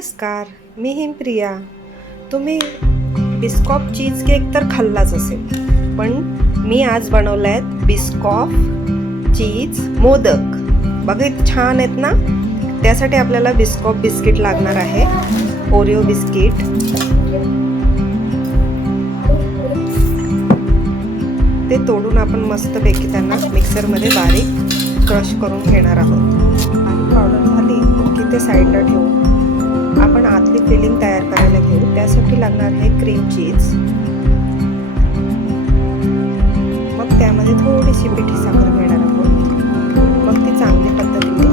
नमस्कार, मी हिमप्रिया. तुम्ही Biscoff cheese cake तर खाल्लाच असेल, पण मी आज बनवले आहेत बिस्कॉफ चीज मोदक. बघा इतके छान आहेत ना. त्यासाठी आपल्याला बिस्कॉफ बिस्किट लागणार आहे, ओरिओ बिस्किट. ते तोडून आपण मस्तपैकी त्यांना मिक्सरमध्ये बारीक क्रश करून घेणार आहोत. बारीक पावडर झाली की ते साईडला ठेवून आपण आतली फिलिंग तयार करायला घेऊ. त्यासाठी लागणार आहे क्रीम चीज. मग त्यामध्ये थोडीशी पिठी साखर घेणार आहोत. मग ती चांगली पद्धतीने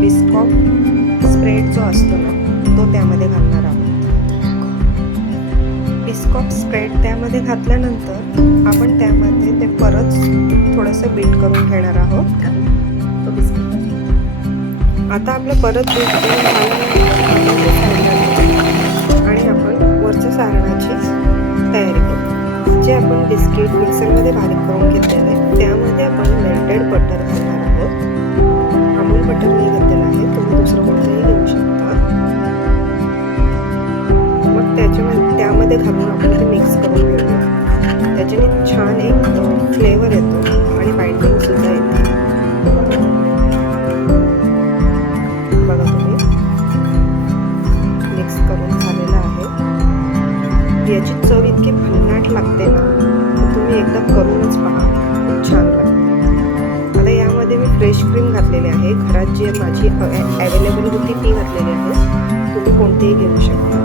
बिस्कॉफ स्प्रेड जो असतो ना तो त्यामध्ये घालणार आहोत. बिस्कॉफ स्प्रेड त्यामध्ये घातल्यानंतर आपण त्यामध्ये ते परत थोडंसं बीट करून घेणार आहोत. तो बिस्किट आता आपलं परत बीट करून आणि आपण वरच्या सारणाची तयारी करू. जे आपण बिस्किट मिक्सरमध्ये बारीक करून घेतलेलं आहे त्यामध्ये आपण मेल्टेड बटर घालणार आहोत. अमूल बटर मी घेतलेलं आहे, तुम्ही दुसरं कोणतंही घेऊ शकता. मग त्यामध्ये घालून आपण ते मिक्स करून घेऊया. त्याच्याने छान एक फ्लेवर येतो आणि बाइंडिंग सुद्धा येते. बघा तुम्ही मिक्स करून झालेलं आहे. याची चव इतकी भन्नाट लागते ना, तुम्ही एकदा करूनच पहा, खूप छान लागते. आता यामध्ये मी फ्रेश क्रीम घातलेली आहे. घरात जी माझी अवेलेबल होती ती घातलेली आहे. तुम्ही कोणतेही घेऊ शकता.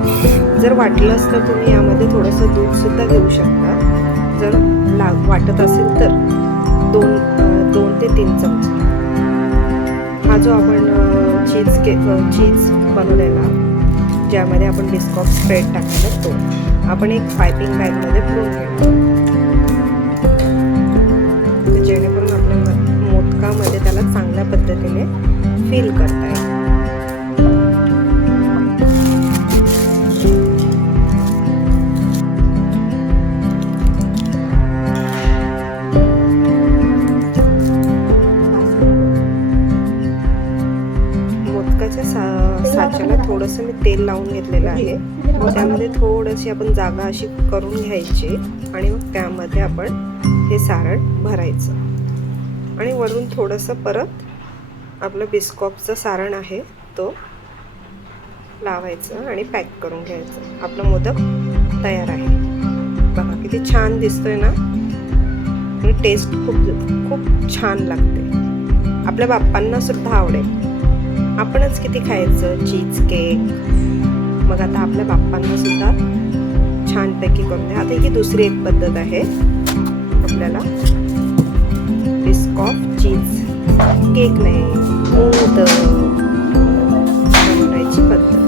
जर वाटलंच तर तुम्ही यामध्ये थोडंसं दूधसुद्धा घेऊ शकता. जर वाटत असेल तर 2 ते 3 चमचे. हा जो आपण चीज बनवलेला ज्यामध्ये आपण बिस्कॉफ स्प्रेड टाकलेला तो आपण एक पायपिंग बॅगमध्ये भरून घेऊ, जेणेकरून आपल्या मोदकामध्ये त्याला चांगल्या पद्धतीने फील करता येईल. मोदकाच्या साच्याला थोडंसं मी तेल लावून घेतलेलं आहे. त्यामध्ये थोडीशी आपण जागा अशी करून घ्यायची आणि मग त्यामध्ये आपण हे सारण भरायचं आणि वरून थोडंसं परत आपलं बिस्कॉफचं सारण आहे तो लावायचं आणि पॅक करून घ्यायचं. आपलं मोदक तयार आहे. बघा किती छान दिसतोय ना. आणि टेस्ट खूप छान लागते. आपल्या बाप्पांना सुद्धा आवडेल. आपणच किती खायचं चीज केक. मग आता आपल्या बाप्पांना सुद्धा छानपैकी करून द्या. आता ही दुसरी एक पद्धत आहे आपल्याला बिस्कॉफ चीज केक नाही मोदक बनवण्याची पद्धत.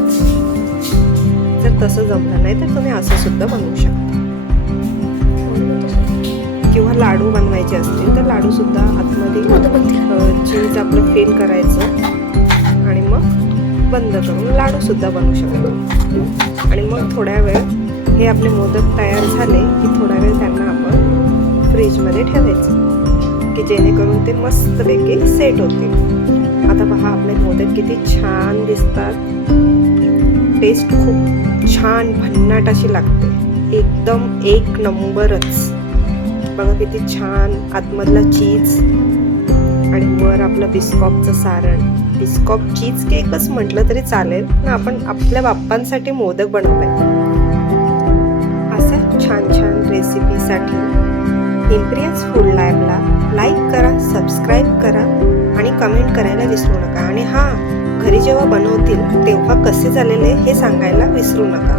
जर तसं जमलं नाही तर तुम्ही असं सुद्धा बनवू शकता. किंवा लाडू बनवायचे असतील तर लाडू सुद्धा आतमध्ये चीज आपलं फिल करायचं आणि मग बंद करून लाडू सुद्धा बनवू शकतो. आणि मग थोड्या वेळ हे आपले मोदक तयार झाले की थोडा वेळ त्यांना आपण फ्रीजमध्ये ठेवायचं की जेणेकरून ते मस्तपैकी सेट होतील. आता पहा आपले मोदक किती छान दिसतात. टेस्ट खूप छान भन्नाट अशी लागते. एकदम एक नंबरच. बघा किती छान आतमधला चीज आणि वर आपलं बिस्कॉफचं सारण. बिस्कॉफ चीज केकच म्हटलं तरी चालेल ना. आपण आपल्या बाप्पांसाठी मोदक बनवलाय. अशा छान रेसिपीसाठी हिमप्रियाज फूड लॅबला लाईक करा, सबस्क्राईब करा आणि कमेंट करायला विसरू नका. आणि घरी जेव्हा बनवतील तेव्हा कसे झालेले हे सांगायला विसरू नका.